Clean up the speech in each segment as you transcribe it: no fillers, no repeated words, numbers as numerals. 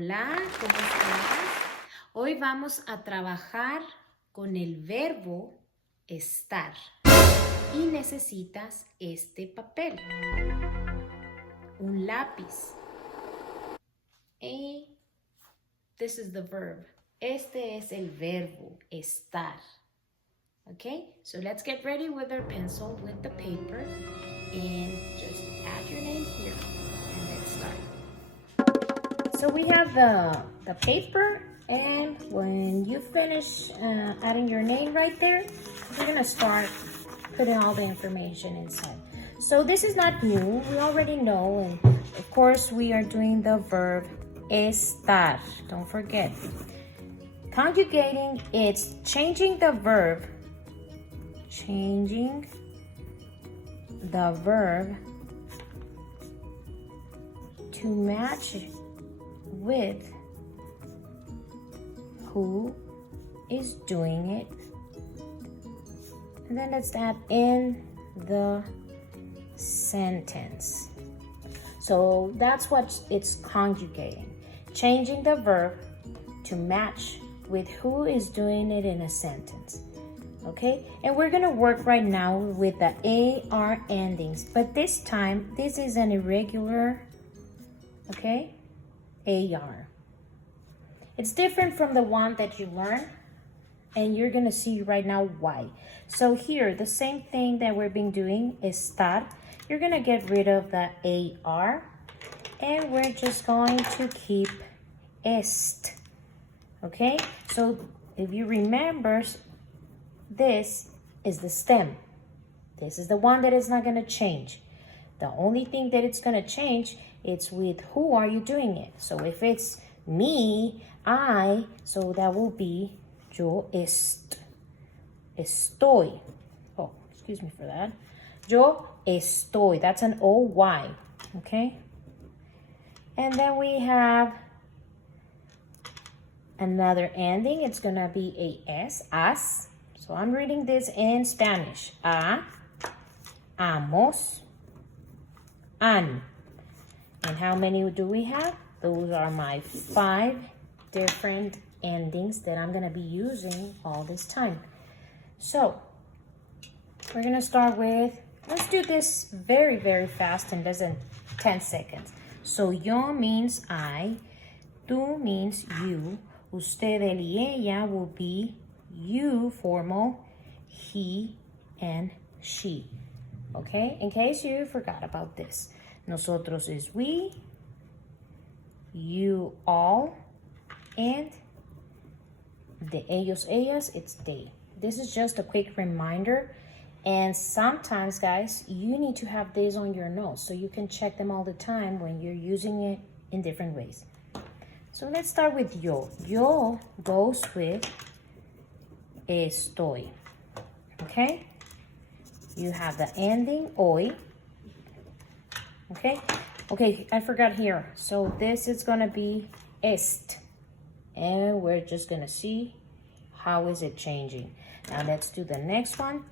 Hola, ¿cómo estás? Hoy vamos a trabajar con el verbo estar y necesitas este papel, un lápiz. Y this is the verb. Este es el verbo estar. Okay, so let's get ready with our pencil, with the paper, and just add your name here and let's start. So we have the paper, and when you finish adding your name right there, we're gonna start putting all the information inside. So this is not new, we already know, and of course we are doing the verb estar. Don't forget. Conjugating, it's changing the verb to match with who is doing it, and then let's add in the sentence. So that's what it's conjugating, changing the verb to match with who is doing it in a sentence. Okay, and we're gonna work right now with the AR endings, but this time this is an irregular, okay, AR. It's different from the one that you learned, and you're gonna see right now why. So here, the same thing that we've been doing is estar. You're gonna get rid of the AR, and we're just going to keep est. Okay, so if you remember, this is the stem. This is the one that is not going to change. The only thing that it's going to change, it's with who are you doing it. So if it's me, I, so that will be yo estoy. Oh, excuse me for that. Yo estoy. That's an O-Y. Okay? And then we have another ending. It's going to be a S, as. So I'm reading this in Spanish. A, amos, an. And how many do we have? Those are my 5 different endings that I'm going to be using all this time. So we're going to start with, let's do this very, very fast in less than 10 seconds. So yo means I, tú means you, usted, él y ella will be you, formal, he and she. Okay, in case you forgot about this. Nosotros is we, you all, and de ellos, ellas, it's they. This is just a quick reminder, and sometimes, guys, you need to have this on your notes so you can check them all the time when you're using it in different ways. So let's start with yo. Yo goes with estoy. Okay? You have the ending hoy. Okay? Okay, I forgot here. So this is going to be est. And we're just going to see how is it changing. Now let's do the next one.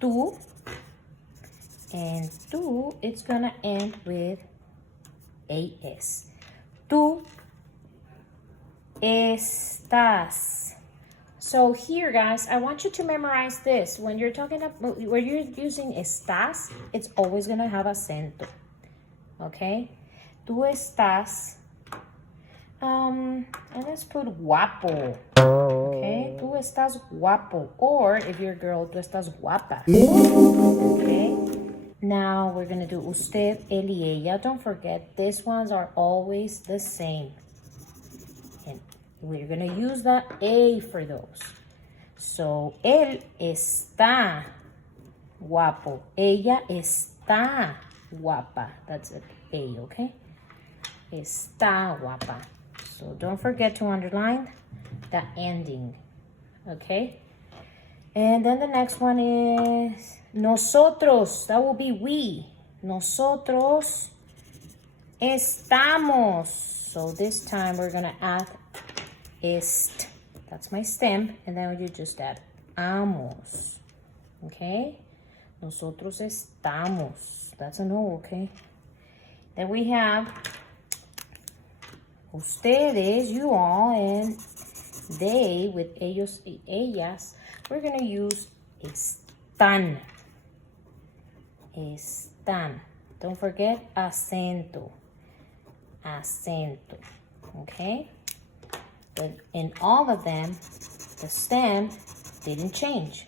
Tú. And tú, it's going to end with as. Tú estás. So here, guys, I want you to memorize this. When you're talking about, when you're using estás, it's always gonna have acento. Okay? Tú estás, and let's put guapo. Okay? Tú estás guapo. Or if you're a girl, tú estás guapa. Okay? Now we're gonna do usted, él y ella. Don't forget, these ones are always the same. And we're going to use the A for those. So, él está guapo. Ella está guapa. That's an A, okay? Está guapa. So, don't forget to underline the ending, okay? And then the next one is nosotros. That will be we. Nosotros estamos. So, this time we're going to add est. That's my stem. And then you just add amos. Okay? Nosotros estamos. That's an O, okay? Then we have ustedes, you all, and they with ellos y ellas, we're going to use están. Están. Don't forget acento. Acento. Okay? But in all of them, the stem didn't change.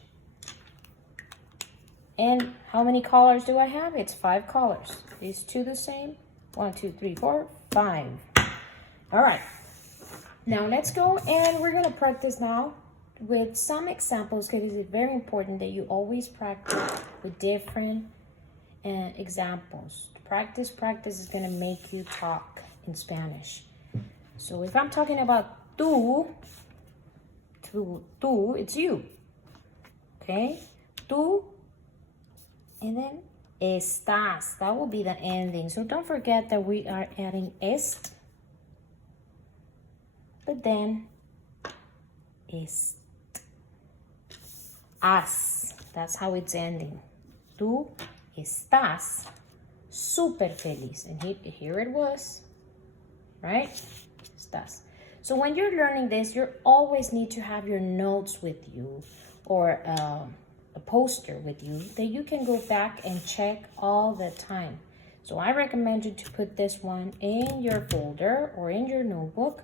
And how many colors do I have? It's 5 colors. These two the same? 1, 2, 3, 4, 5. All right. Now let's go and we're going to practice now with some examples because it's very important that you always practice with different examples. Practice is going to make you talk in Spanish. So if I'm talking about tú, it's you. Okay? Tú, and then estás. That will be the ending. So don't forget that we are adding est. But then as. That's how it's ending. Tú estás súper feliz. And here it was. Right? Estás. So when you're learning this, you always need to have your notes with you or a poster with you that you can go back and check all the time. So I recommend you to put this one in your folder or in your notebook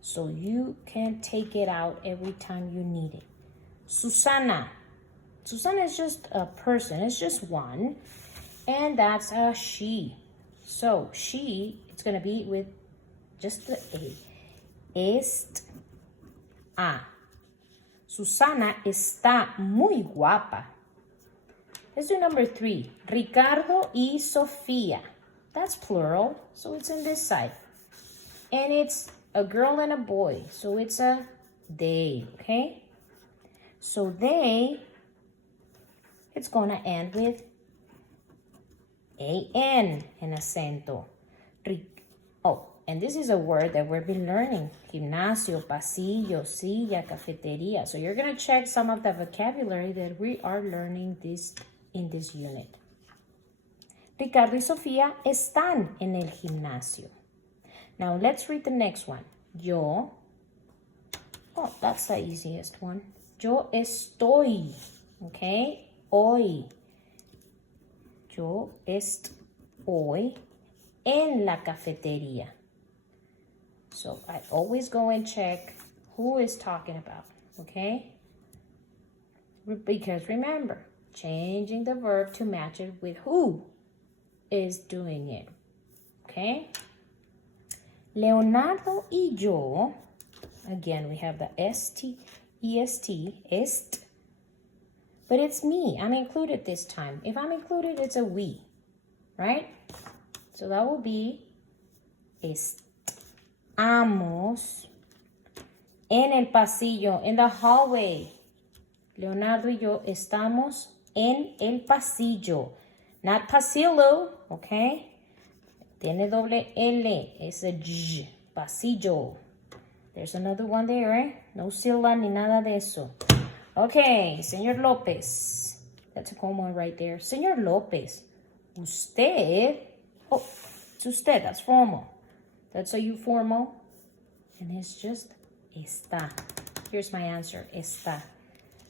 so you can take it out every time you need it. Susana. Susana is just a person. It's just one. And that's a she. So she, it's going to be with just the A. A. Susana está muy guapa. Let's do number 3. Ricardo y Sofía. That's plural, so it's on this side. And it's a girl and a boy, so it's a they, okay? So they, it's going to end with A-N, an acento. And this is a word that we've been learning. Gimnasio, pasillo, silla, cafetería. So you're going to check some of the vocabulary that we are learning in this unit. Ricardo y Sofía están en el gimnasio. Now let's read the next one. Yo. Oh, that's the easiest one. Yo estoy. Okay? Hoy. Yo estoy en la cafetería. So I always go and check who is talking about, okay? Because remember, changing the verb to match it with who is doing it, okay? Leonardo y yo, again, we have the est, est, but it's me. I'm included this time. If I'm included, it's a we, right? So that will be estamos en el pasillo, in the hallway. Leonardo y yo estamos en el pasillo. Not pasillo, okay? Tiene doble L. Es a J. Pasillo. There's another one there, eh? No sila ni nada de eso. Okay, Señor López. That's a common one right there. Señor López, usted. Oh, it's usted. That's formal. That's a you formal. And it's just está. Here's my answer. Está.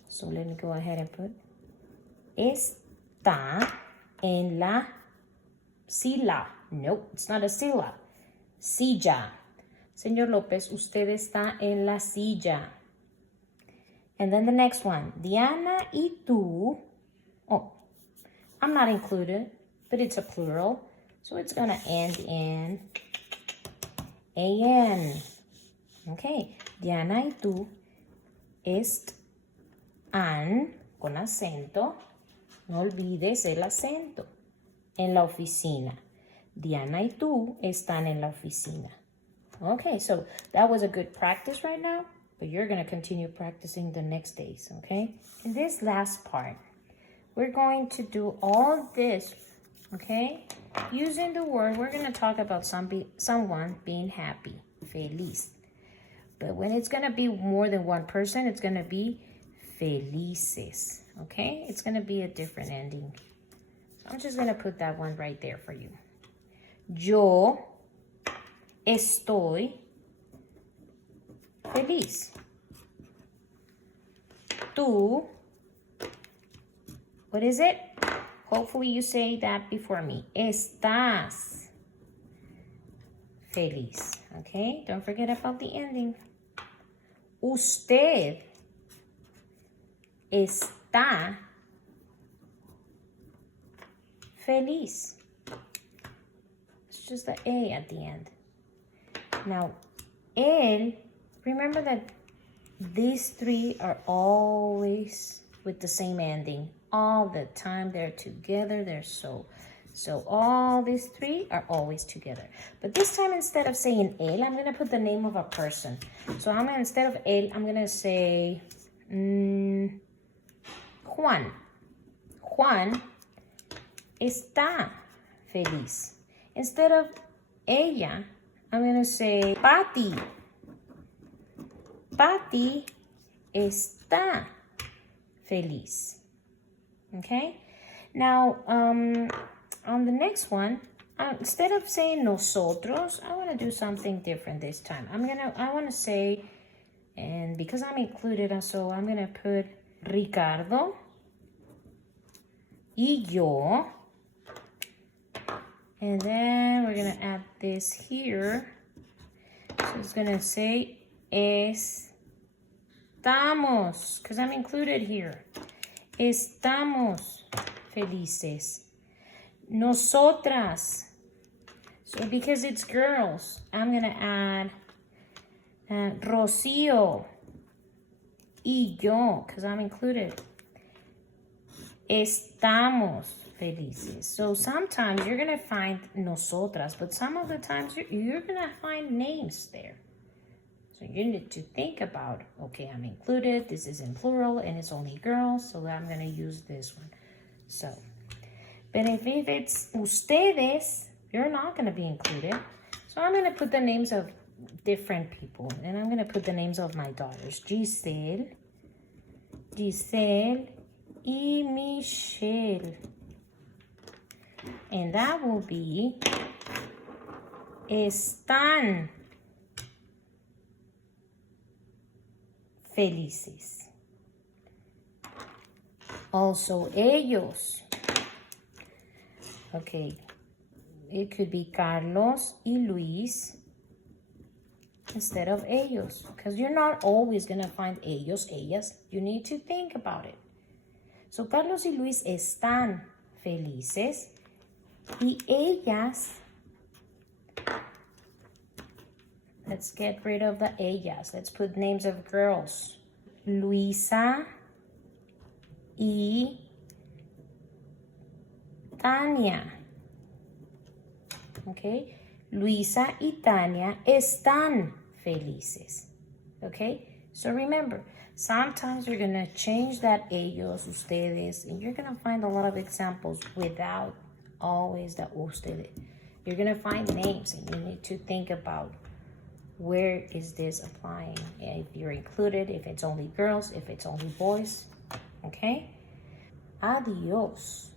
So let me go ahead and put está en la silla. Nope, it's not a silla. Silla. Señor López, usted está en la silla. And then the next one. Diana y tú. Oh, I'm not included, but it's a plural. So it's going to end in A-N. Okay. Diana y tú están con acento. No olvides el acento. En la oficina. Diana y tú están en la oficina. Okay, so that was a good practice right now, but you're going to continue practicing the next days, okay? In this last part, we're going to do all this, okay? Using the word, we're going to talk about someone being happy, feliz. But when it's going to be more than one person, it's going to be felices, okay? It's going to be a different ending. So I'm just going to put that one right there for you. Yo estoy feliz. Tú, what is it? Hopefully you say that before me. Estás feliz. Okay, don't forget about the ending. Usted está feliz. It's just the A at the end. Now, él, remember that these three are always with the same ending. All the time they're together. They're so all these three are always together. But this time, instead of saying él, I'm going to put the name of a person. So instead of él, I'm going to say Juan. Juan está feliz. Instead of ella, I'm going to say Patty. Patty está feliz. Okay? Now, on the next one, instead of saying nosotros, I want to do something different this time. I want to say, and because I'm included, so I'm going to put Ricardo y yo. And then we're going to add this here. So it's going to say estamos, because I'm included here. Estamos felices. Nosotras. So because it's girls, I'm going to add Rocío y yo, because I'm included. Estamos felices. So sometimes you're going to find nosotras, but some of the times you're going to find names there. So you need to think about, okay, I'm included, this is in plural, and it's only girls, so I'm going to use this one. So, but if it's ustedes, you're not going to be included. So I'm going to put the names of different people, and I'm going to put the names of my daughters. Giselle, y Michelle. And that will be están felices. Also, ellos. Okay, it could be Carlos y Luis instead of ellos, because you're not always going to find ellos, ellas. You need to think about it. So, Carlos y Luis están felices y ellas. Let's get rid of the ellas. Let's put names of girls. Luisa y Tania. Okay? Luisa y Tania están felices. Okay? So remember, sometimes you're going to change that ellos, ustedes, and you're going to find a lot of examples without always the ustedes. You're going to find names, and you need to think about where is this applying, if you're included, if it's only girls, if it's only boys. Okay? Adios.